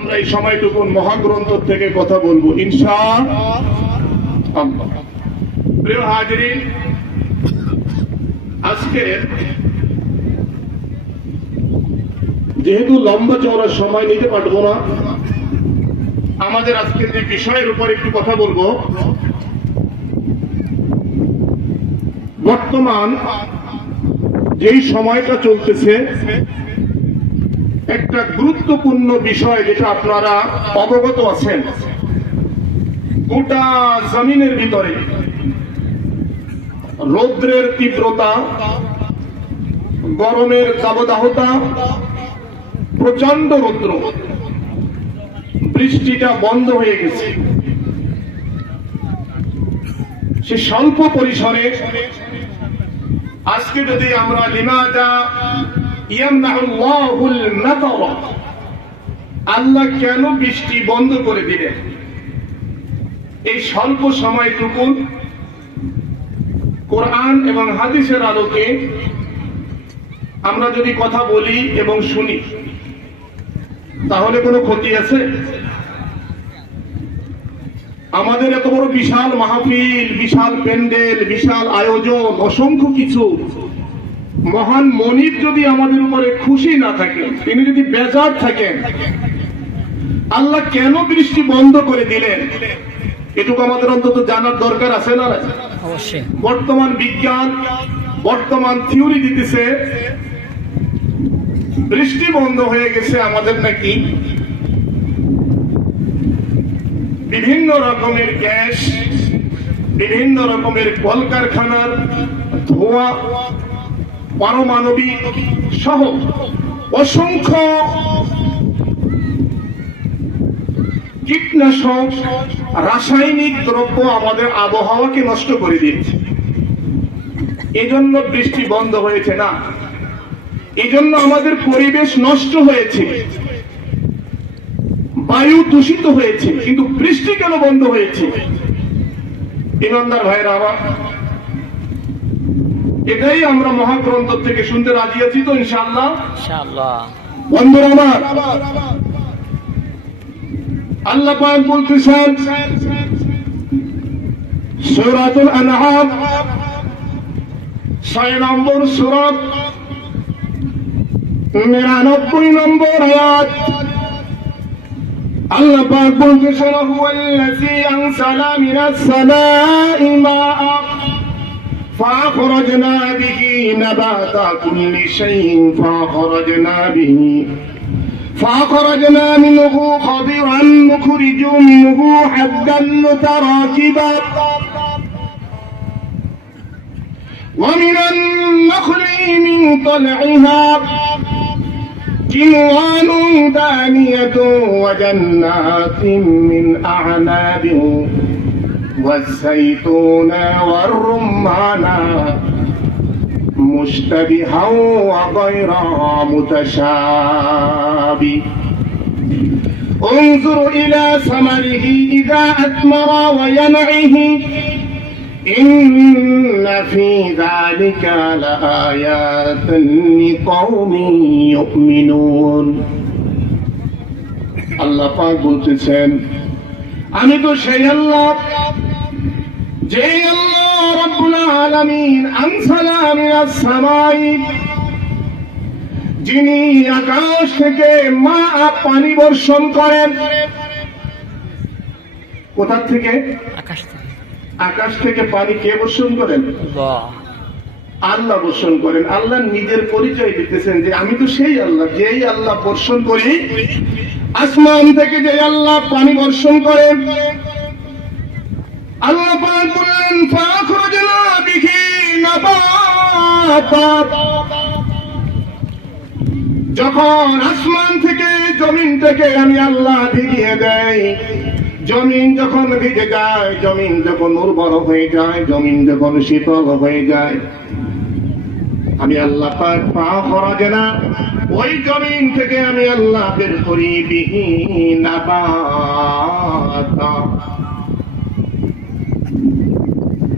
আমরা এই সময়টুকু মহাগ্রন্থ থেকে কথা বলব, ইনশা আজকে যেহেতু লম্বা চওড়া সময় নিতে পারব না, আমাদের আজকের যে বিষয়ের উপর একটু কথা বলব, বর্তমান যেই সময়টা চলতেছে একটা গুরুত্বপূর্ণ বিষয় যেটা আপনারা অবগত আছেন। গোটা জমিনের ভিতরে রৌদ্রের তীব্রতা, গরমের দাবদাহতা প্রচণ্ড রৌদ্র, বৃষ্টিটা বন্ধ হয়ে গেছে। সে স্বল্প পরিসরে আজকে যদি আমরা মাতারা আল্লাহ কেন বৃষ্টি বন্ধ করে দিলেন? এই স্বল্প সময়টুকু কোরআন এবং হাদিসের আলোকে আমরা যদি কথা বলি এবং শুনি, তাহলে কোনো ক্ষতি আছে? আমাদের এত বড় বিশাল মাহফিল, বিশাল প্যান্ডেল, বিশাল আয়োজন, অসংখ্য কিছু মহান মনির যদি আমাদের উপরে খুশি না থাকেন তিনি যদি বেজার থাকেন আল্লাহ কেন বৃষ্টি বন্ধ করে দিলেন? এটুকু আমাদের অন্তত জানার দরকার আছে না বর্তমান বিজ্ঞান বর্তমান থিওরি দিতেছে বৃষ্টি বন্ধ হয়ে গেছে আমাদের নাকি? বিভিন্ন রকমের গ্যাস বিভিন্ন রকমের কলকারখানার ধোঁয়া পারমাণবিক সহ অসংখ্য কীটনাশক, রাসায়নিক দ্রব্য আমাদের আবহাওয়াকে নষ্ট করে দিয়েছে। এজন্য বৃষ্টি বন্ধ হয়েছে না। এজন্য আমাদের পরিবেশ নষ্ট হয়েছে। বায়ু দূষিত হয়েছে, কিন্তু বৃষ্টি কেন বন্ধ হয়েছে? ইমানদার ভাইরা আমার এটাই আমরা মহাগ্রন্থ থেকে শুনতে রাজি আছি তো বন্ধুরা আমার আল্লাহ পাক বলতেছেন সূরাতুল আনআম ছয় নম্বর সূরা নিরানব্বই নম্বর আয়াত। আল্লাহ পাক বলতেছেন হুয়াল্লাযী আনসালা মিনাস মাআ فأخرجنا به نبات كل شيء فأخرجنا به. فأخرجنا منه خضرا نخرج منه حبا متراكبا. ومن النخل من طلعها كنوان دانية وجنات من أعناب. والزيتون والرمان مشتبها وغير متشابه انظر إلى ثمره إذا أثمر وينعه إن في ذلك لآيات لقوم يؤمنون আল্লাহ পাক বলতেছেন আমি তো সেই আল্লাহ। যে আল্লাহ রব্বুল আলামিন আনসালা মিনাস সামাই। যিনি আকাশ থেকে মা পানি বর্ষণ করেন। কোথা থেকে? আকাশ থেকে। আকাশ থেকে পানি কে বর্ষণ করেন? আল্লাহ বর্ষণ করেন। আল্লাহ নিজের পরিচয় দিতেছেন যে আমি তো সেই আল্লাহ। যেই আল্লাহ বর্ষণ করি আসমান থেকে যে আল্লাহ পানি বর্ষণ করেন আল্লাহ পাক বললেন যখন আসমান থেকে জমিন থেকে আমি আল্লাহ ভিজিয়ে দেয় জমিন যখন ভিজে যায়, জমিন যখন উর্বর হয়ে যায়, জমিন যখন শীতল হয়ে যায় আমি আল্লাহ পাক পা খরচে না। ওই জমিন থেকে আমি আল্লাহ বের করি বিহীন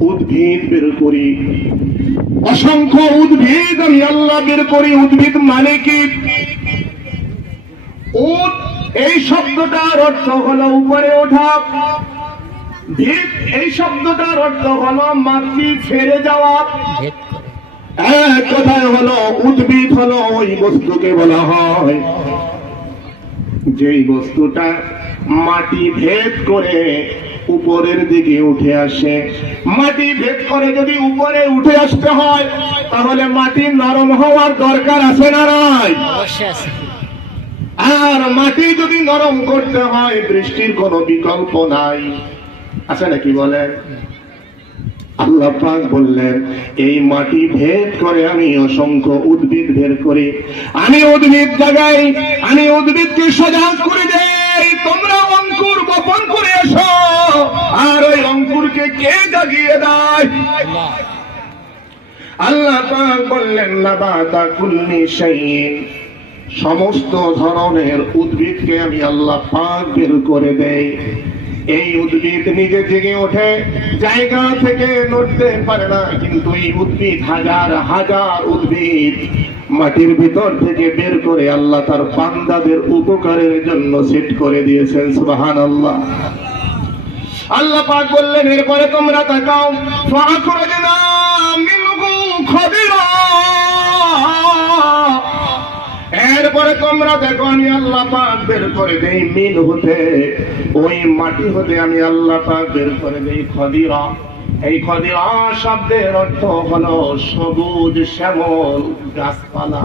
উদ্ভিদ বের করি। অসংখ্য উদ্ভিদ আমি আল্লাহ বের করি। উদ্ভিদ মানে কি? উদ, এই শব্দটার অর্থ হলো উপরে ওঠা। ভিত, এই শব্দটার অর্থ হলো মাটি ছেড়ে যাওয়া। এক কথায় হলো উদ্ভিদ হলো ওই বস্তুকে বলা হয়। যেই বস্তুটা মাটি ভেদ করে উপরের দিকে উঠে আসে মাটি ভেদ করে যদি উপরে উঠে আসতে হয় তাহলে মাটি নরম হওয়ার দরকার আছে না আছে। আর মাটি যদি নরম করতে হয় বৃষ্টির কোনো বিকল্প নাই। আছে নাকি বলেন? আল্লাহ পাক বললেন, এই মাটি ভেদ করে আমি অসংখ্য উদ্ভিদ বের করি। আমি উদ্ভিদ জাগাই, আমি উদ্ভিদকে সজাগ করে দেই। তোমরা অঙ্কুর বপন করে এসো। আর ওই অঙ্কুরকে কে জাগিয়ে দেয়? আল্লাহ আল্লাহ পাক বললেন, নাবাতা কুল্লি শাইইন। সমস্ত ধরনের উদ্ভিদকে আমি আল্লাহ পাক বের করে দেই। এই উদ্ভিদ নিজে থেকে ওঠে। জায়গা থেকে নড়তে পারে না, কিন্তু এই উদ্ভিদ হাজার হাজার উদ্ভিদ মাটির ভিতর থেকে বের করে আল্লাহ তার বান্দাদের উপকারের জন্য সেট করে দিয়েছেন সুবাহান আল্লাহ আল্লাহ পাক বললেন, এরপরে তোমরা তাকাও ফাখরাজনা মিনহু খাদিরা এরপরে তোমরা দেখো, আমি আল্লাহ পাক বের করে দেই মিন হতে। ওই মাটি হতে আমি আল্লাহ পাক বের করে দেই খদিরা। এই খদিরা শব্দের অর্থ হলো সবুজ শ্যামল গাছপালা।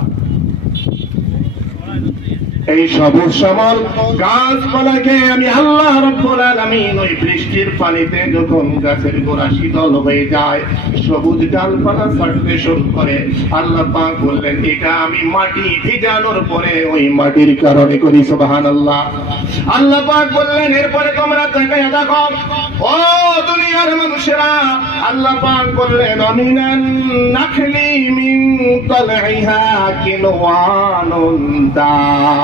এই সবুজ শ্যামল গাছপালাকে আমি আল্লাহ বৃষ্টির পানিতে যখন গাছের গোড়া শীতল হয়ে যায়, সবুজ ডালপালা ছাড়তে শুরু করে আল্লাহ পাক বললেন, এটা আমি মাটি ভিজানোর পরে ওই মাটির কারণে করি, সুবহানাল্লাহ। আল্লাহ পাক বললেন, এরপরে তোমরা তাকায় দেখো, ও দুনিয়ার মানুষেরা। আল্লাহ পাক বললেন অমিনান নাখলি মিন তালইহা কিনওয়ানুন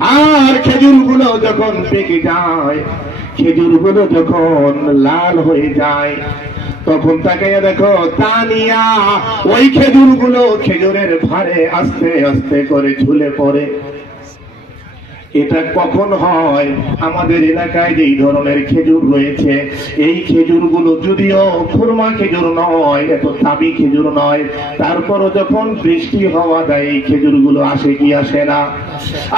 আর খেজুরগুলো যখন পেকে যায়, খেজুরগুলো যখন লাল হয়ে যায়, তখন তাকে দেখো, তানিয়া ওই খেজুরগুলো খেজুরের ভারে আস্তে আস্তে করে ঝুলে পড়ে। এটা কখন হয়? আমাদের এলাকায় যেই ধরনের খেজুর রয়েছে, এই খেজুরগুলো যদিও খুরমা খেজুর নয়, এত দামি খেজুর নয়, তারপরও যখন বৃষ্টি হওয়া দেয়, এই খেজুরগুলো আসে কি আসে না?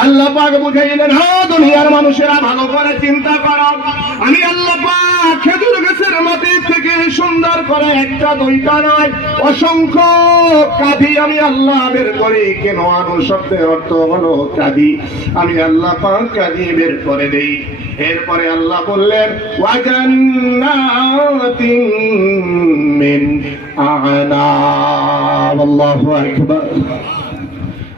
আল্লাহ পাক বুঝাইলেন হ্যাঁ দুনিয়ার মানুষেরা ভালো করে চিন্তা করো। আমি আল্লাহ পাক খেজুর গাছের মাটি থেকে সুন্দর করে একটা দুইটা নয়, অসংখ্য কাঁদি আমি আল্লাহ বের করে। কেন আনো শব্দের অর্থ হলো কাঁদি? আমি আল্লাহ বের করে দেই এরপরে আল্লাহ বললেন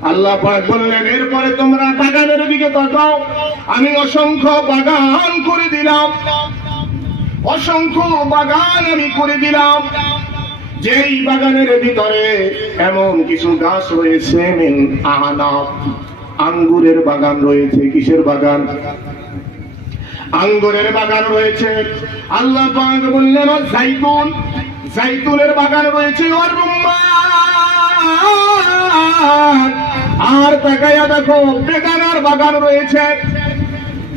আল্লাহু বললেন, এরপরে তোমরা বাগানের দিকে তাকাও। আমি অসংখ্য বাগান করে দিলাম। অসংখ্য বাগান আমি করে দিলাম। যেই বাগানের ভিতরে এমন কিছু গাছ রয়েছে আঙ্গুরের বাগান রয়েছে, কিসের বাগান? আঙ্গুরের বাগান রয়েছে। আল্লাহ বললেন জাইতুন, জাইতুনের বাগান রয়েছে আর তাকাইয়া দেখো, বেদানার বাগান রয়েছে।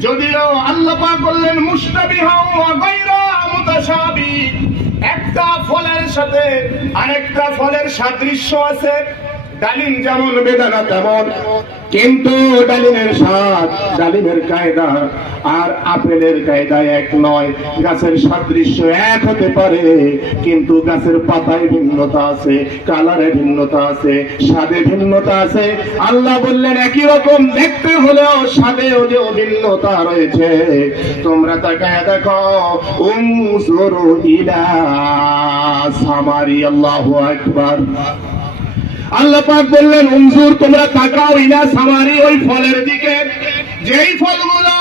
যদিও আল্লাহ বললেন মুস্তাবিহা ওয়া গায়রা একটা ফলের সাথে আরেকটা ফলের সাদৃশ্য আছে। ডালিম যেমন বেদানা তেমন, কিন্তু ডালিমের স্বাদ, ডালিমের কায়দা আর আপেলের কায়দা এক নয়। গাছের সাদৃশ্য এক হতে পারে, কিন্তু গাছের পাতায় ভিন্নতা আছে, কালারে ভিন্নতা আছে, স্বাদে ভিন্নতা আছে। আল্লাহ বললেন, একই রকম দেখতে হলেও স্বাদে হলেও ভিন্নতা রয়েছে, তোমরা তাকায় দেখো। উমসুরু ইলা সামারি, আল্লাহু আকবার। আল্লাহ পাক বললেন উমজুর তোমরা তাকাও ইলা সামারি ওই ফলের দিকে। যেই ফলগুলো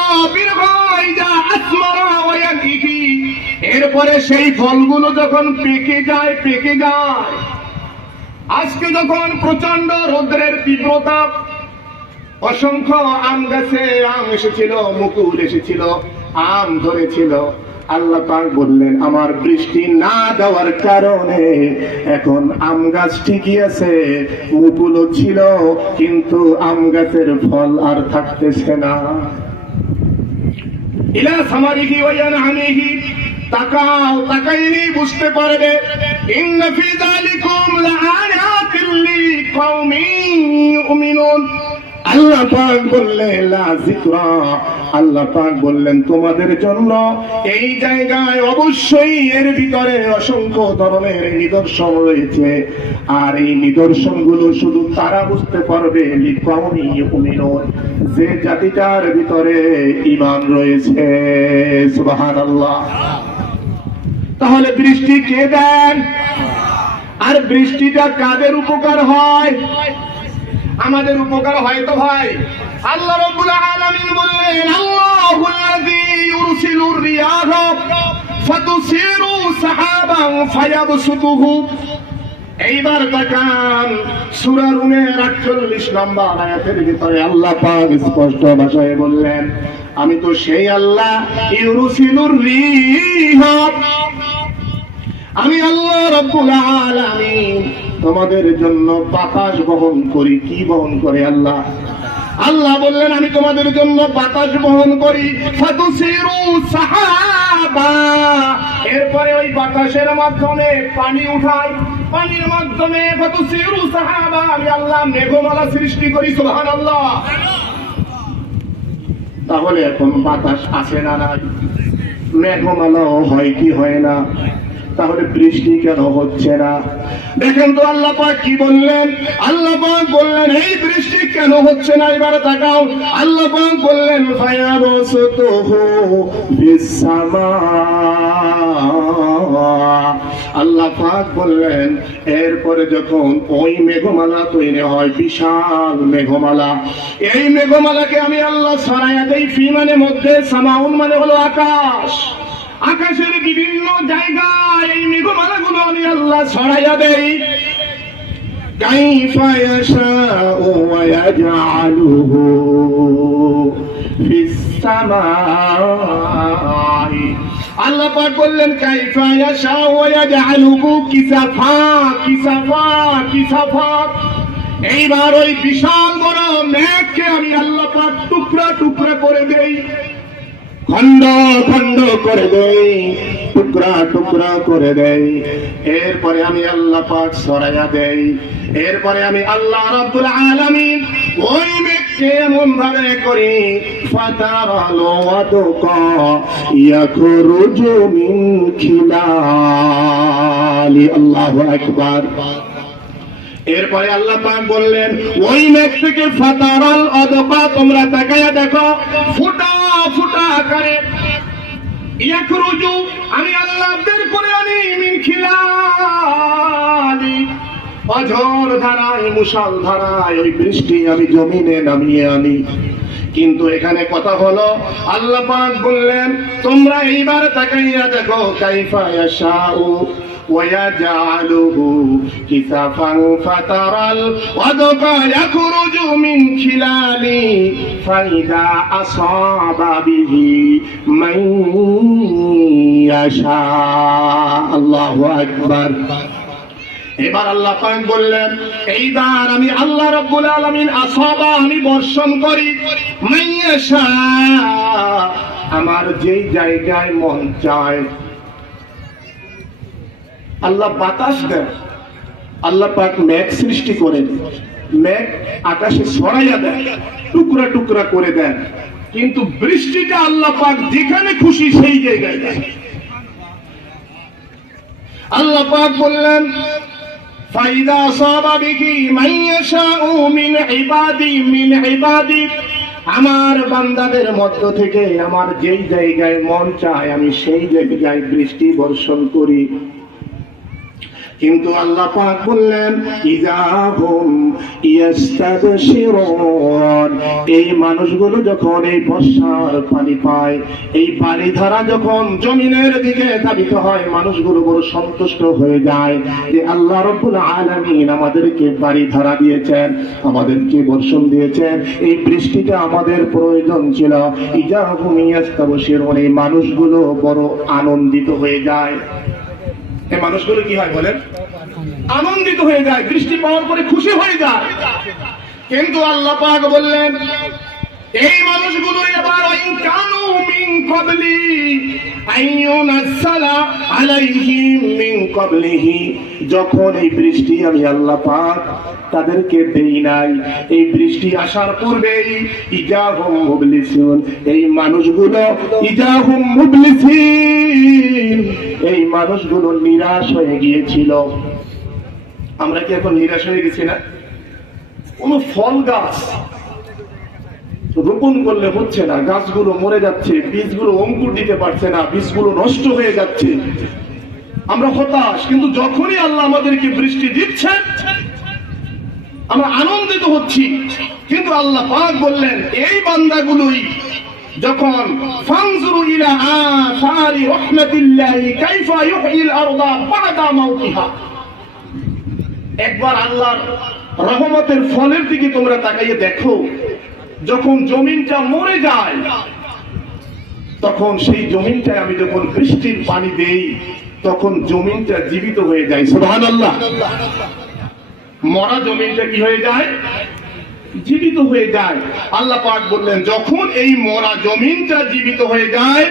এরপরে সেই ফলগুলো যখন পেকে যায় পেকে যায়। আজকে যখন প্রচণ্ড রৌদ্রের তীব্রতা, অসংখ্য আম গাছে আম এসেছিল, মুকুল এসেছিল, আম ধরেছিল। আল্লাহ পাক বললেন, আমার বৃষ্টি না দেওয়ার কারণে এখন আম গাছ ঠিকই আছে মুকুলও ছিল, কিন্তু আম গাছের ফল আর থাকতেছে না। ইলা ইয়ানআমিহি তাকাও তাকাইনি বুঝতে পারবে, ইন্না ফি যালিকুম ইউমিনুন। আল্লাহ পাক বললেন আল্লাহ পাক বললেন, তোমাদের জন্য এই জায়গায় অবশ্যই এর ভিতরে অসংখ্য ধরনের নিদর্শন রয়েছে। আর এই নিদর্শনগুলো শুধু তারা বুঝতে পারবে যে জাতিটার ভিতরে ঈমান রয়েছে। সুবহানাল্লাহ। তাহলে বৃষ্টি কে দেন? আর বৃষ্টিটা কাদের উপকার হয়? আমাদের উপকার হয় ভাই। আল্লাহ রাব্বুল আলামিন বললেন, আল্লাহুল্লাযী ইউরসিলুর রিয়াহা ফাতুসিরু সাহাবান ফায়াবসুতুহু। এইবার তাকান সূরা রুমের 48 নম্বর আয়াতের ভিতরে আল্লাহ পাক স্পষ্ট ভাষায় বললেন, আমি তো সেই আল্লাহ ইউরসিলুর রিহা আমি আল্লাহ রব্বুল আলামিন তোমাদের জন্য বাতাস বহন করি। কি বহন করে আল্লাহ? আল্লাহ বললেন, আমি তোমাদের জন্য বাতাস বহন করি। এরপরে ওই বাতাসের মাধ্যমে পানি উঠাই। পানির মাধ্যমে সাহাবা, আমি আল্লাহ মেঘমালা সৃষ্টি করি, সুবহানাল্লাহ। তাহলে এখন বাতাস আসে না মেঘমালাও হয় কি হয় না? তাহলে বৃষ্টি কেন হচ্ছে না? দেখেন তো আল্লাহ পাক কি বললেন? আল্লাহ পাক বললেন, এই বৃষ্টি কেন হচ্ছে না? এবার তাকাও। আল্লাহ পাক বললেন আল্লাহ পাক বললেন, এরপরে যখন ওই মেঘমালা তৈরি হয়, বিশাল মেঘমালা, এই মেঘমালাকে আমি আল্লাহ সরাইয়া দেই ফি মানে মধ্যে সামাউন মানে হলো আকাশ। আকাশের বিভিন্ন জায়গায় এই মেঘমালাগুলো আমি আল্লাহ ছড়াইয়া দেই كيف يشاء ويجعله في السماء আল্লাহ পাক বললেন কাইফা ইয়াশা ওয়া ইয়াজআলুহু কিসাফা কিসাফা কিসাফা এইবার ওই বিশাল বড় মেঘকে আমি আল্লাহ পাক টুকরা টুকরা করে দেই খন্ড খন্ড করে দেই, টুকরা টুকরা করে দেই। এরপরে আমি আল্লাহ পাক সরাইয়া দেই। এরপরে আমি আল্লাহ রাব্বুল আলামিন ওই ব্যক্তি এমন ভাবে করি ফাতারাল ওয়াদকা ইয়াখরুজু মিন খিলালি। আল্লাহু আকবার। এরপরে আল্লাহ পাক বললেন, ওই মেঘ থেকে ফাতারাল অদপা তোমরা তাকায়া দেখো, ফুটা আকারে। ইয়াকরুজু আমি আল্লাহ বের করে আনি মিন খিলালি। অঝর ধারায় মুসল ধারায়, ওই বৃষ্টি আমি জমিনে নামিয়ে আনি। কিন্তু এখানে কথা হলো, আল্লাহ পাক বললেন, তোমরা এইবার তাকাইয়া দেখো, কাইফা ইয়াশাউ। ويجعله كسفا فترى الودق يخرج من خلاله فإذا أصاب به من يشاء الله أكبر এবার আল্লাহ পাক বললেন এইবার আমি আল্লাহ রাব্বুল আলামিন আসাবা আমি বর্ষণ করি মাইয়াশা আমার যেই জায়গায় মন চায় আল্লাহ বাতাস দেন। আল্লাহ পাক ম্যাঘ সৃষ্টি করেন। ম্যাঘ আকাশে ছড়াইয়া দেন, টুকরা টুকরা করে দেন। কিন্তু বৃষ্টিটা আল্লাহ পাক যেখানে খুশি সেই জায়গায় দেয়। আল্লাহ পাক বললেন, ফাইদা সাবা বিকি মাইয়াশা ও মিন ইবাদি মিন ইবাদি, আমার বান্দাদের মধ্য থেকে আমার যেই জায়গায় মন চায় আমি সেই জায়গায় বৃষ্টি বর্ষণ করি। কিন্তু আল্লাহ পাক বললেন ইজাহুম এই মানুষগুলো যখন এই বর্ষার পানি পায়, এই পানি ধারা যখন জমিনের দিকে ধাবিত হয়, মানুষগুলো বড় সন্তুষ্ট হয়ে যায় যে আল্লাহ রব্বুল আলামিন আমাদেরকে বাড়ি ধারা দিয়েছেন, আমাদেরকে বর্ষণ দিয়েছেন। এই বৃষ্টিটা আমাদের প্রয়োজন ছিল। ইজাহুম ইয়াস্তাবশিরুন। এই মানুষগুলো বড় আনন্দিত হয়ে যায়। এই মানুষগুলো কি হয় বলেন? আনন্দিত হয়ে যায় বৃষ্টি পাওয়ার পরে খুশি হয়ে যায়। কিন্তু আল্লাহ পাক বললেন এই মানুষগুলো এবার কানু যখন এই বৃষ্টি, আমি আল্লাহ পাক তাদেরকে দেই নাই। এই বৃষ্টি আসার পূর্বেই মুবলিসুন। এই মানুষগুলো এই মানুষগুলো নিরাশ হয়ে গিয়েছিল। আমরা কি এখন নিরাশ হয়ে গেছি না? কোন ফল গাছ রোপণ করলে হচ্ছে না, গাছগুলো মরে যাচ্ছে, বীজগুলো অঙ্কুর দিতে পারছে না, বীজগুলো নষ্ট হয়ে যাচ্ছে। আমরা হতাশ, কিন্তু যখনই আল্লাহ আমাদেরকে বৃষ্টি দিচ্ছে, আমরা আনন্দিত হচ্ছি। কিন্তু আল্লাহ পাক বললেন, এই বান্দাগুলোই যখন ফানজুরু ইলা আসারি রাহমাতিল্লাহি কাইফা ইউহয়িল আরদা বাদা মাউতিহা। একবার আল্লাহর রহমতের ফলের দিকে তোমরা তাকাইয়ে দেখো যখন জমিনটা মরে যায়, তখন সেই জমিনটায় আমি যখন বৃষ্টির পানি দেই, তখন জমিনটা জীবিত হয়ে যায়। সুবহানাল্লাহ। মরা জমিনটা কি হয়ে যায়? জীবিত হয়ে যায়। আল্লাহ পাক বললেন, যখন এই মরা জমিনটা জীবিত হয়ে যায়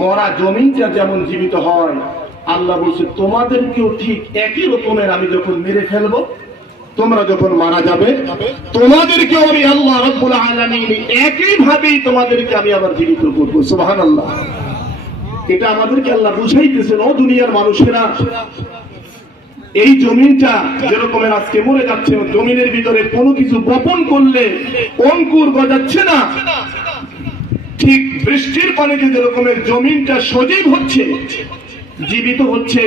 মরা জমিনটা যেমন জীবিত হয়, আল্লাহ বলছে, তোমাদেরকেও ঠিক একই রকমের আমি যখন মেরে ফেলব, তোমরা যখন মারা যাবে, তোমাদেরকেও আমি আল্লাহ রব্বুল আলামিন একই ভাবেই তোমাদেরকে আমি আবার জীবিত করব। সুবহানাল্লাহ। এটা আমাদেরকে আল্লাহ বুঝাইতেছেন, ও দুনিয়ার মানুষেরা। এই জমিনটা যেরকমের আজকে মরে যাচ্ছে জমিনের ভিতরে কোনো কিছু বপন করলে অঙ্কুর গজাচ্ছে না। ঠিক বৃষ্টির পানিতে যেরকমের জমিনটা সজীব হচ্ছে, জীবিত হচ্ছে,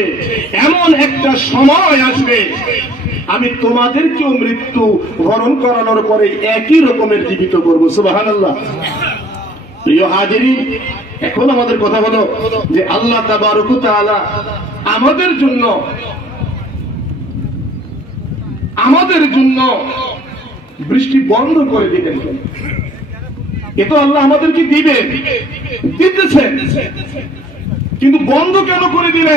এমন একটা সময় আসবে। আমি তোমাদেরকেও মৃত্যু বরণ করানোর পরে একই রকমের জীবিত করব আল্লাহ প্রিয় হাজিরি এখন আমাদের কথা হলো যে আল্লাহ আমাদের জন্য আমাদের জন্য বৃষ্টি বন্ধ করে দিবেন? এ তো আল্লাহ আমাদেরকে দিবেন, দিতেছেন কিন্তু বন্ধ কেন করে দিলেন